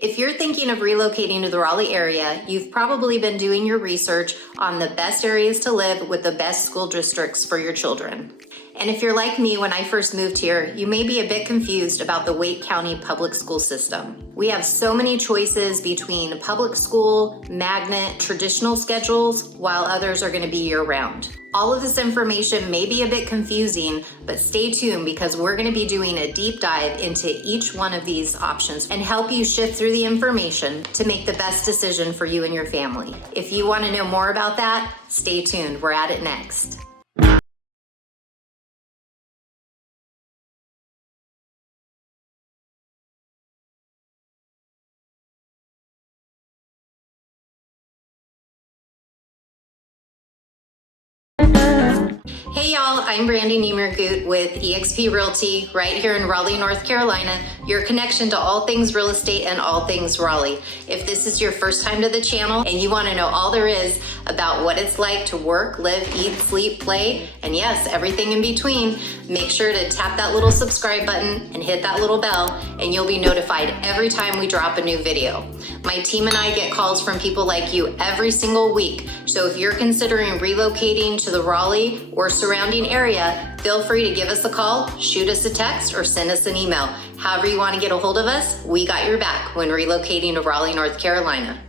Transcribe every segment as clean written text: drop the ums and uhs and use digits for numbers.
If you're thinking of relocating to the Raleigh area, you've probably been doing your research on the best areas to live with the best school districts for your children. And if you're like me when I first moved here, you may be a bit confused about the Wake County public school system. We have so many choices between public school, magnet, traditional schedules, while others are going to be year-round. All of this information may be a bit confusing, but stay tuned because we're going to be doing a deep dive into each one of these options and help you shift through the information to make the best decision for you and your family. If you want to know more about that, stay tuned. We're at it next. Hey y'all, I'm Brandy Nemergut with eXp Realty right here in Raleigh, North Carolina, your connection to all things real estate and all things Raleigh. If this is your first time to the channel and you want to know all there is about what it's like to work, live, eat, sleep, play, and yes, everything in between, make sure to tap that little subscribe button and hit that little bell and you'll be notified every time we drop a new video. My team and I get calls from people like you every single week, so if you're considering relocating to the Raleigh or surrounding area, feel free to give us a call, shoot us a text, or send us an email. However you want to get a hold of us, we got your back when relocating to Raleigh, North Carolina.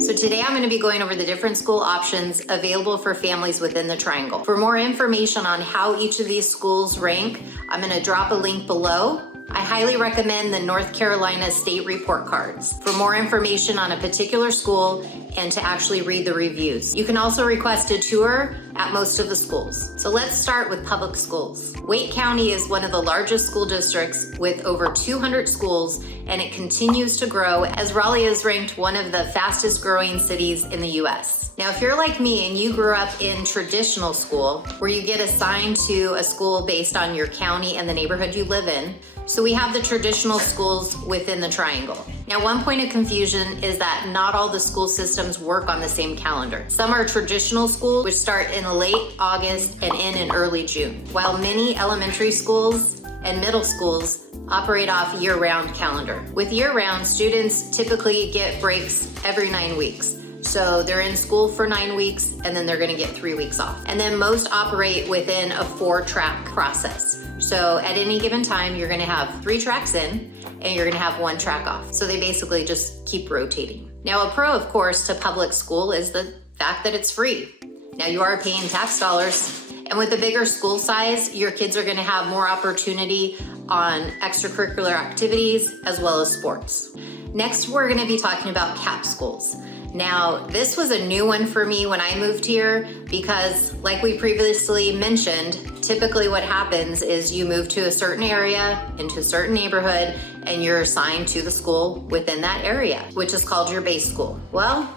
So today I'm going to be going over the different school options available for families within the Triangle. For more information on how each of these schools rank, I'm going to drop a link below. I highly recommend the North Carolina State Report Cards for more information on a particular school and to actually read the reviews. You can also request a tour at most of the schools. So let's start with public schools. Wake County is one of the largest school districts with over 200 schools, and it continues to grow as Raleigh is ranked one of the fastest growing cities in the US. Now, if you're like me and you grew up in traditional school, where you get assigned to a school based on your county and the neighborhood you live in, so we have the traditional schools within the Triangle. Now, one point of confusion is that not all the school systems work on the same calendar. Some are traditional schools, which start in late August and end in early June, while many elementary schools and middle schools operate off year-round calendar. With year-round, students typically get breaks every 9 weeks. So they're in school for 9 weeks and then they're gonna get 3 weeks off. And then most operate within a 4-track process. So at any given time, you're gonna have 3 tracks in and you're gonna have 1 track off. So they basically just keep rotating. Now, a pro, of course, to public school is the fact that it's free. Now, you are paying tax dollars, and with the bigger school size, your kids are gonna have more opportunity on extracurricular activities as well as sports. Next, we're gonna be talking about cap schools. Now, this was a new one for me when I moved here because, like we previously mentioned, typically what happens is you move to a certain area, into a certain neighborhood, and you're assigned to the school within that area, which is called your base school. Well,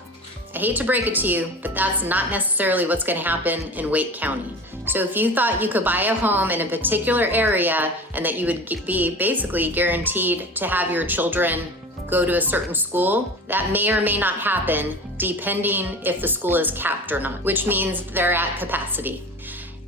I hate to break it to you, but that's not necessarily what's gonna happen in Wake County. So if you thought you could buy a home in a particular area and that you would be basically guaranteed to have your children go to a certain school, that may or may not happen depending if the school is capped or not, which means they're at capacity.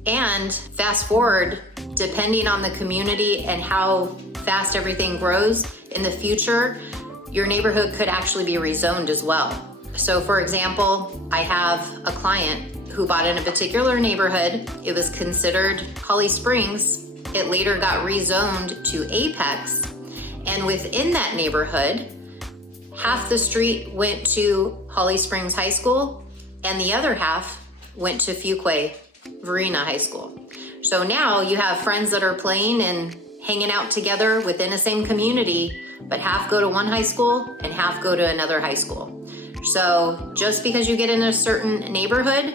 And fast forward, depending on the community and how fast everything grows in the future, your neighborhood could actually be rezoned as well. So for example, I have a client who bought in a particular neighborhood. It was considered Holly Springs. It later got rezoned to Apex. And within that neighborhood, half the street went to Holly Springs High School and the other half went to Fuquay Verena High School. So now you have friends that are playing and hanging out together within the same community, but half go to one high school and half go to another high school. So just because you get in a certain neighborhood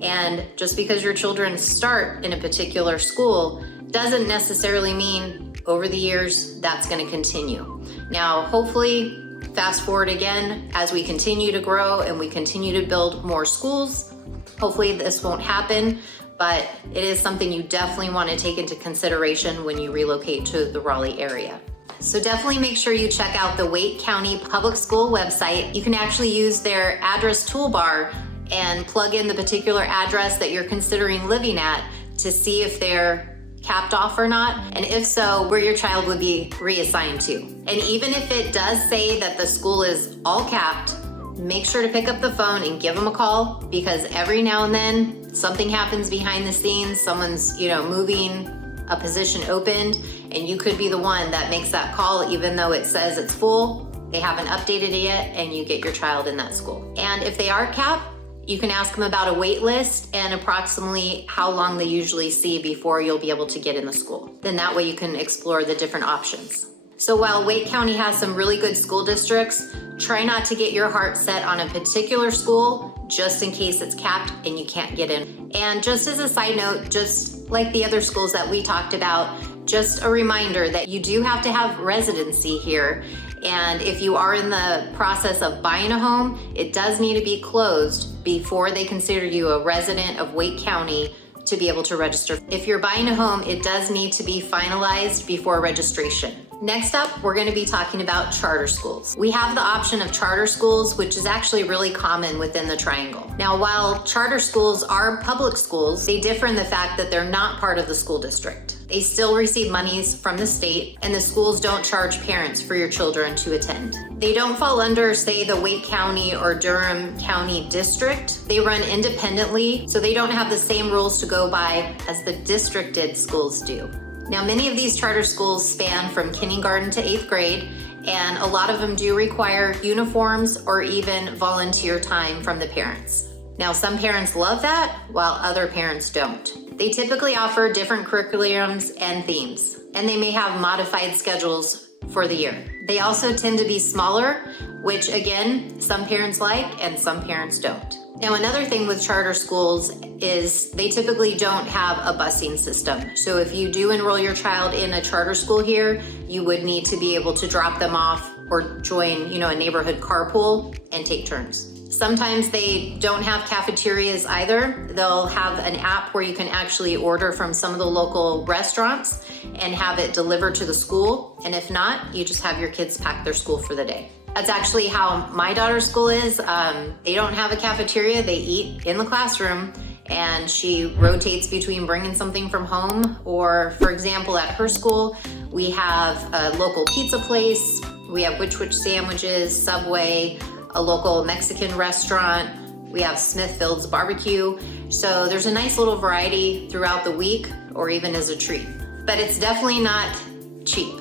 and just because your children start in a particular school doesn't necessarily mean over the years that's going to continue. Now, hopefully, fast forward again, as we continue to grow and we continue to build more schools, hopefully this won't happen, but it is something you definitely want to take into consideration when you relocate to the Raleigh area. So definitely make sure you check out the Wake County Public School website. You can actually use their address toolbar and plug in the particular address that you're considering living at to see if they're capped off or not, and if so, where your child would be reassigned to. And even if it does say that the school is all capped, make sure to pick up the phone and give them a call, because every now and then something happens behind the scenes. Someone's, moving a position opened, and you could be the one that makes that call even though it says it's full. They haven't updated it yet, and you get your child in that school. And if they are capped, you can ask them about a wait list and approximately how long they usually see before you'll be able to get in the school. Then that way you can explore the different options. So while Wake County has some really good school districts, try not to get your heart set on a particular school just in case it's capped and you can't get in. And just as a side note, just like the other schools that we talked about, just a reminder that you do have to have residency here. And if you are in the process of buying a home, it does need to be closed before they consider you a resident of Wake County to be able to register. If you're buying a home, it does need to be finalized before registration. Next up, we're going to be talking about charter schools. We have the option of charter schools, which is actually really common within the Triangle. Now, while charter schools are public schools, they differ in the fact that they're not part of the school district. They still receive monies from the state, and the schools don't charge parents for your children to attend. They don't fall under, say, the Wake County or Durham County district. They run independently, so they don't have the same rules to go by as the districted schools do. Now, many of these charter schools span from kindergarten to 8th grade, and a lot of them do require uniforms or even volunteer time from the parents. Now, some parents love that, while other parents don't. They typically offer different curriculums and themes, and they may have modified schedules for the year. They also tend to be smaller, which again, some parents like and some parents don't. Now, another thing with charter schools is they typically don't have a busing system. So if you do enroll your child in a charter school here, you would need to be able to drop them off or join, a neighborhood carpool and take turns. Sometimes they don't have cafeterias either. They'll have an app where you can actually order from some of the local restaurants and have it delivered to the school. And if not, you just have your kids pack their school for the day. That's actually how my daughter's school is. They don't have a cafeteria. They eat in the classroom, and she rotates between bringing something from home, or for example, at her school, we have a local pizza place. We have Which sandwiches, Subway, a local Mexican restaurant. We have Smithfield's barbecue. So there's a nice little variety throughout the week, or even as a treat. But it's definitely not cheap.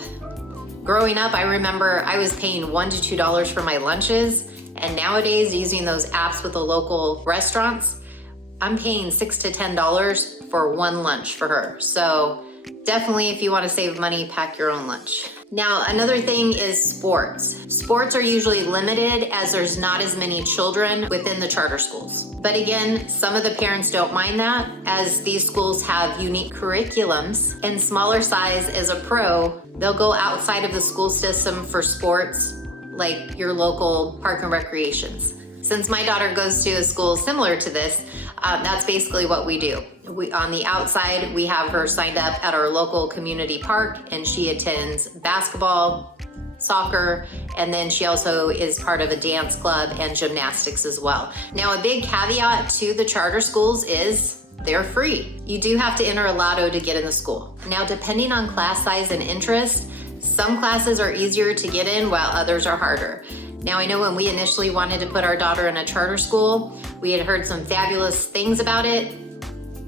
Growing up, I remember I was paying $1 to $2 for my lunches, and nowadays, using those apps with the local restaurants, I'm paying $6 to $10 for one lunch for her. So definitely, if you want to save money, pack your own lunch. Now, another thing is sports. Sports are usually limited as there's not as many children within the charter schools. But again, some of the parents don't mind that, as these schools have unique curriculums, and smaller size as a pro, they'll go outside of the school system for sports like your local park and recreations. Since my daughter goes to a school similar to this, that's basically what we do. On the outside, we have her signed up at our local community park, and she attends basketball, soccer, and then she also is part of a dance club and gymnastics as well. Now, a big caveat to the charter schools is they're free. You do have to enter a lotto to get in the school. Now, depending on class size and interest, some classes are easier to get in while others are harder. Now, I know when we initially wanted to put our daughter in a charter school, we had heard some fabulous things about it,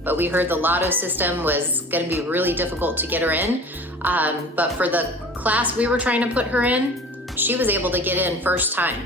but we heard the lotto system was going to be really difficult to get her in. But for the class we were trying to put her in, she was able to get in first time.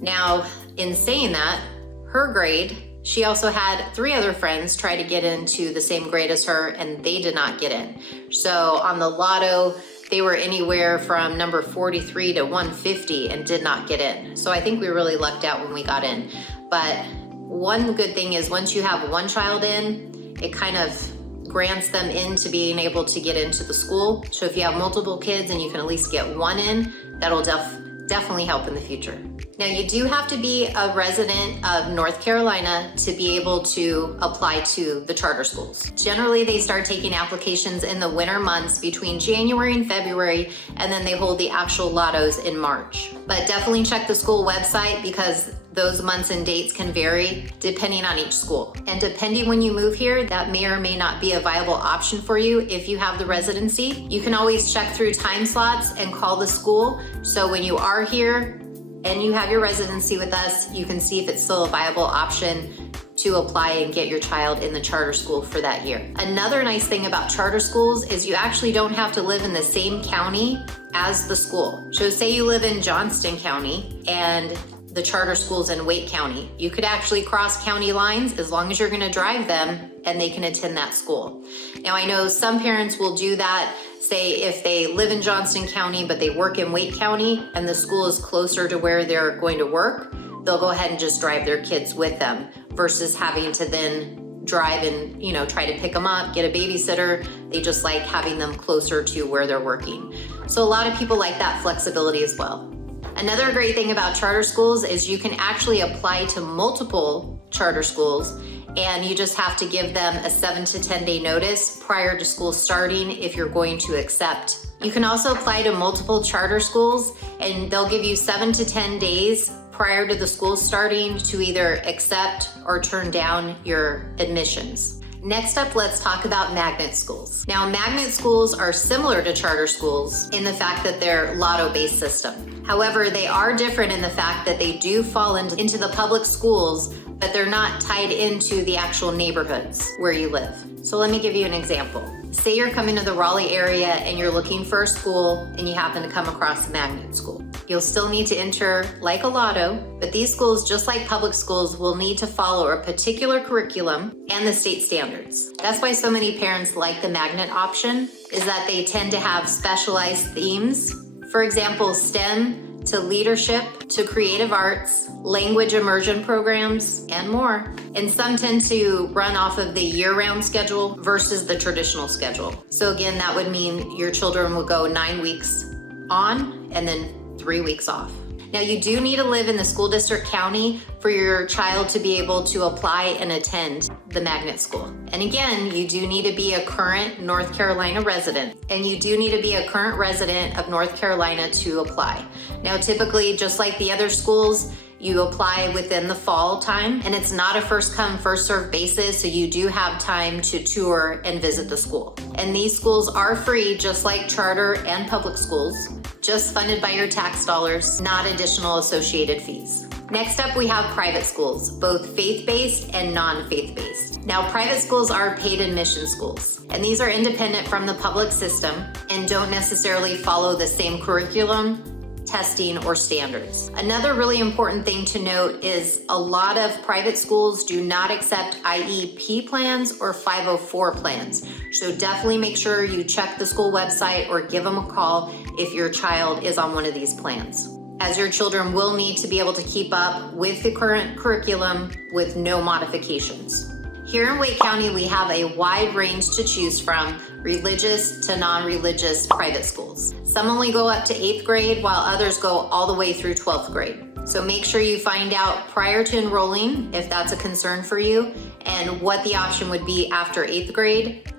Now, in saying that, her grade, she also had 3 other friends try to get into the same grade as her, and they did not get in. So on the lotto, they were anywhere from number 43 to 150 and did not get in. So I think we really lucked out when we got in. But one good thing is once you have one child in, it kind of grants them into being able to get into the school. So if you have multiple kids and you can at least get one in, that'll definitely help in the future. Now, you do have to be a resident of North Carolina to be able to apply to the charter schools. Generally, they start taking applications in the winter months between January and February, and then they hold the actual lottos in March. But definitely check the school website, because Those months and dates can vary depending on each school. And depending when you move here, that may or may not be a viable option for you if you have the residency. You can always check through time slots and call the school. So when you are here and you have your residency with us, you can see if it's still a viable option to apply and get your child in the charter school for that year. Another nice thing about charter schools is you actually don't have to live in the same county as the school. So say you live in Johnston County and the charter school's in Wake County. You could actually cross county lines as long as you're gonna drive them and they can attend that school. Now I know some parents will do that, say if they live in Johnston County but they work in Wake County and the school is closer to where they're going to work, they'll go ahead and just drive their kids with them versus having to then drive and try to pick them up, get a babysitter. They just like having them closer to where they're working. So a lot of people like that flexibility as well. Another great thing about charter schools is you can actually apply to multiple charter schools and you just have to give them a 7 to 10 day notice prior to school starting if you're going to accept. You can also apply to multiple charter schools and they'll give you 7 to 10 days prior to the school starting to either accept or turn down your admissions. Next up, let's talk about magnet schools. Now, magnet schools are similar to charter schools in the fact that they're lotto-based system. However, they are different in the fact that they do fall into the public schools, but they're not tied into the actual neighborhoods where you live. So let me give you an example. Say you're coming to the Raleigh area and you're looking for a school and you happen to come across a magnet school. You'll still need to enter like a lotto, but these schools, just like public schools, will need to follow a particular curriculum and the state standards. That's why so many parents like the magnet option, is that they tend to have specialized themes. For example, STEM to leadership to creative arts, language immersion programs, and more. And some tend to run off of the year-round schedule versus the traditional schedule. So again, that would mean your children will go 9 weeks on and then 3 weeks off. Now you do need to live in the school district county for your child to be able to apply and attend the magnet school. And again, you do need to be a current North Carolina resident, and you do need to be a current resident of North Carolina to apply. Now typically, just like the other schools, you apply within the fall time, and it's not a first come, first served basis, so you do have time to tour and visit the school. And these schools are free, just like charter and public schools, just funded by your tax dollars, not additional associated fees. Next up, we have private schools, both faith-based and non-faith-based. Now, private schools are paid admission schools, and these are independent from the public system and don't necessarily follow the same curriculum, testing, or standards. Another really important thing to note is a lot of private schools do not accept IEP plans or 504 plans. So definitely make sure you check the school website or give them a call if your child is on one of these plans, as your children will need to be able to keep up with the current curriculum with no modifications. Here in Wake County, we have a wide range to choose from, religious to non-religious private schools. Some only go up to 8th grade, while others go all the way through 12th grade. So make sure you find out prior to enrolling if that's a concern for you and what the option would be after 8th grade.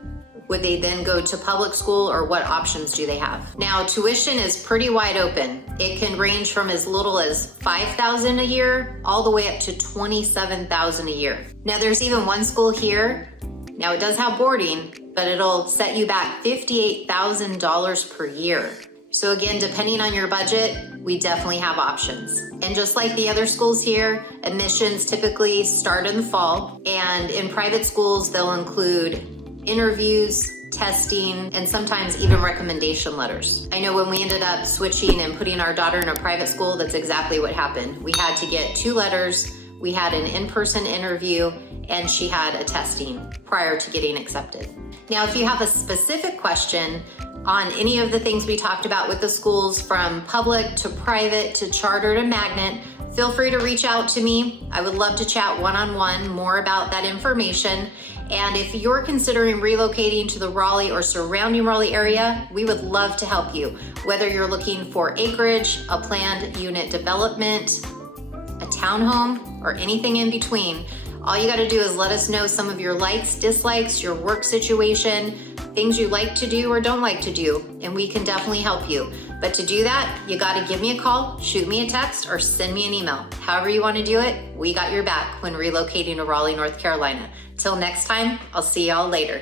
Would they then go to public school, or what options do they have? Now, tuition is pretty wide open. It can range from as little as $5,000 a year all the way up to $27,000 a year. Now, there's even one school here. Now, it does have boarding, but it'll set you back $58,000 per year. So again, depending on your budget, we definitely have options. And just like the other schools here, admissions typically start in the fall, and in private schools, they'll include interviews, testing, and sometimes even recommendation letters. I know when we ended up switching and putting our daughter in a private school, that's exactly what happened. We had to get 2 letters, we had an in-person interview, and she had a testing prior to getting accepted. Now, if you have a specific question on any of the things we talked about with the schools, from public to private to charter to magnet, feel free to reach out to me. I would love to chat one-on-one more about that information. And if you're considering relocating to the Raleigh or surrounding Raleigh area, we would love to help you. Whether you're looking for acreage, a planned unit development, a townhome, or anything in between, all you gotta do is let us know some of your likes, dislikes, your work situation, things you like to do or don't like to do, and we can definitely help you. But to do that, you gotta give me a call, shoot me a text, or send me an email. However you wanna do it, we got your back when relocating to Raleigh, North Carolina. Till next time, I'll see y'all later.